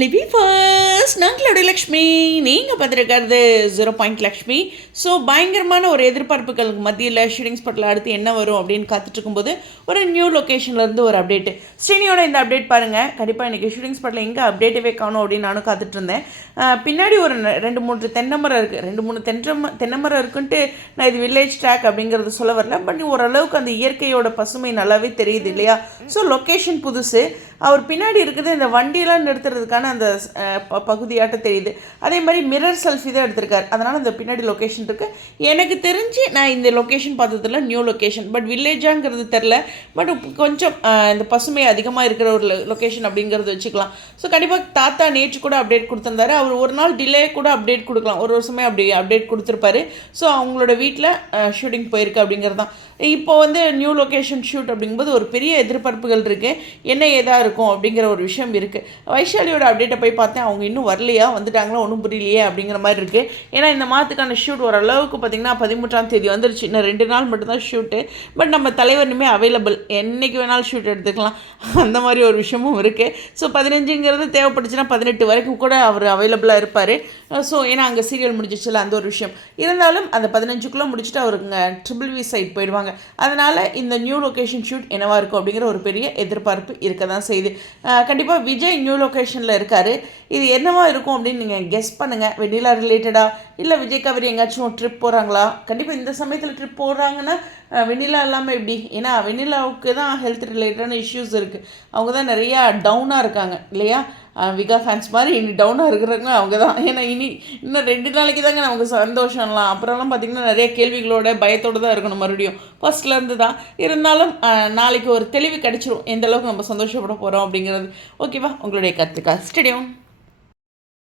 Livy first நாங்களோட Lakshmi நீங்கள் பார்த்துருக்கிறது 0 Lakshmi. So பயங்கரமான ஒரு எதிர்பார்ப்புகளுக்கு மத்தியில் ஷூட்டிங் ஸ்பாட்டில் அடுத்து என்ன வரும் அப்படின்னு காத்துட்டு இருக்கும்போது ஒரு நியூ லொக்கேஷன்லேருந்து ஒரு அப்டேட்டு. ஸ்ரீனியோட இந்த அப்டேட் பாருங்கள். கண்டிப்பாக இன்றைக்கி ஷூட்டிங் ஸ்பாட்டில் எங்கே அப்டேட்டவே காணும் அப்படின்னு நானும் காத்துட்ருந்தேன். பின்னாடி ஒரு 2-3 தென்னை மரம் இருக்குது. 2-3 தென்னை மரம் இருக்குன்ட்டு நான் இது வில்லேஜ் ட்ராக் அப்படிங்கிறது சொல்ல வரல. பட் ஓரளவுக்கு அந்த இயற்கையோட பசுமை நல்லாவே தெரியுது இல்லையா? ஸோ லொக்கேஷன் புதுசு. அவர் பின்னாடி இருக்குது இந்த வண்டியெலாம் நிறுத்துறதுக்கான அந்த பகுதியாட்ட தெரியுது. அதே மாதிரி மிரர் செல்ஃபி தான் எடுத்திருக்காரு. அதனால் அந்த பின்னாடி லொக்கேஷன் இருக்குது. எனக்கு தெரிஞ்சு நான் இந்த லொக்கேஷன் பார்த்ததில்ல, நியூ லொக்கேஷன். பட் வில்லேஜாங்கிறது தெரில. பட் கொஞ்சம் இந்த பசுமை அதிகமாக இருக்கிற ஒரு லொக்கேஷன் அப்படிங்கிறது வச்சுக்கலாம். ஸோ கண்டிப்பாக தாத்தா நேற்று கூட அப்டேட் கொடுத்துருந்தாரு. அவர் ஒரு நாள் டிலே கூட அப்டேட் கொடுக்கலாம். ஒரு வருஷமே அப்படி அப்டேட் கொடுத்துருப்பாரு. ஸோ அவங்களோட வீட்டில் ஷூட்டிங் போயிருக்கு அப்படிங்கிறது தான். இப்போ வந்து நியூ லொக்கேஷன் ஷூட் அப்படிங்கும்போது ஒரு பெரிய எதிர்பார்ப்புகள் இருக்குது. என்ன ஏதா இருக்கும் அப்படிங்கிற ஒரு விஷயம் இருக்குது. வைஷாலியோட அப்டேட்டை போய் பார்த்தேன். அவங்க இன்னும் வரலையா, வந்துட்டாங்களா, ஒன்றும் புரியலையே அப்படிங்கிற மாதிரி இருக்குது. ஏன்னா இந்த மாதத்துக்கான ஷூட் ஓரளவுக்கு பார்த்திங்கன்னா 13ஆம் தேதி வந்துருச்சு. இன்னும் 2 நாள் மட்டும்தான் ஷூட்டு. பட் நம்ம தலைவர் இனிமேல் அவைலபிள், என்றைக்கு வேணாலும் ஷூட் எடுத்துக்கலாம். அந்த மாதிரி ஒரு விஷயமும் இருக்குது. ஸோ 15ங்கிறது தேவைப்பட்டுச்சுன்னா 18 வரைக்கும் கூட அவர் அவைலபிளாக இருப்பார். ஸோ ஏன்னா அங்கே சீரியல் முடிஞ்சிச்சுல, அந்த ஒரு விஷயம் இருந்தாலும் அந்த 15க்குள்ளே முடிச்சுட்டு அவருங்க ட்ரிபிள் வி சைட் போயிடுவாங்க. அதனால் இந்த நியூ லொக்கேஷன் ஷூட் என்னவாக இருக்கும் அப்படிங்கிற ஒரு பெரிய எதிர்பார்ப்பு இருக்க தான் செய்யுது. கண்டிப்பாக விஜய் நியூ லொக்கேஷனில் இருக்கார். இது என்னவா இருக்கும் அப்படின்னு நீங்கள் கெஸ் பண்ணுங்கள். வெண்ணிலா ரிலேட்டடாக இல்லை விஜய் கவரி எங்கேயாச்சும் ட்ரிப் போகிறாங்களா? கண்டிப்பாக இந்த சமயத்தில் ட்ரிப் போடுறாங்கன்னா வெண்ணிலா இல்லாமல் எப்படி? ஏன்னா வெண்ணிலாவுக்கு தான் ஹெல்த் ரிலேட்டடான இஷ்யூஸ் இருக்குது. அவங்க தான் நிறையா டவுனாக இருக்காங்க இல்லையா? விகா ஃபேன்ஸ் மாதிரி இனி டவுனாக இருக்கிறவங்க அவங்க தான். ஏன்னா இன்னும் 2 நாளைக்கு தாங்க நமக்கு சந்தோஷம்லாம். அப்புறம்லாம் பார்த்திங்கன்னா நிறைய கேள்விகளோட பயத்தோடு தான் இருக்கணும். மறுபடியும் ஃபர்ஸ்ட்லேருந்து தான் இருந்தாலும் நாளைக்கு ஒரு தெளிவு கிடச்சிரும் எந்த அளவுக்கு நம்ம சந்தோஷப்பட போகிறோம் அப்படிங்கிறது. ஓகேவா? உங்களுடைய கருத்துக்கா ஸ்டேடியம்.